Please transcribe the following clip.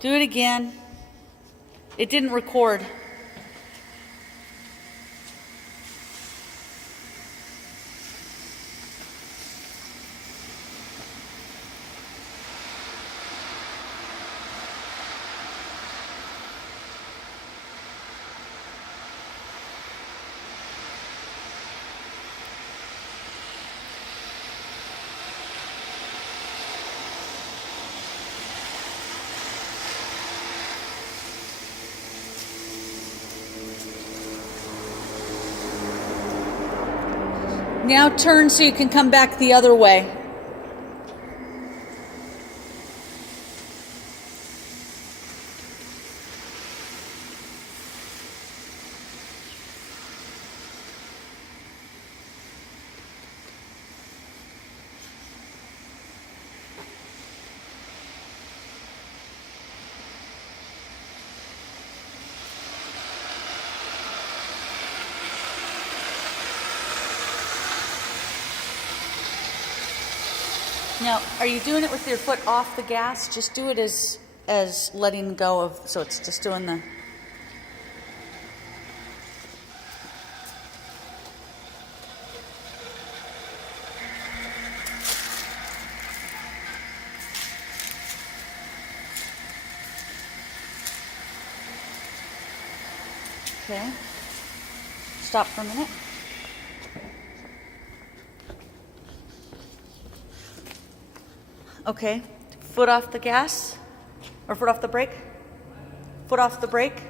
Do it again. It didn't record. Now turn so you can come back the other way. Now, are you doing it with your foot off the gas? Just do it as letting go of, so it's just doing the... Okay. Stop for a minute. Okay. Foot off the gas? Or foot off the brake? Foot off the brake?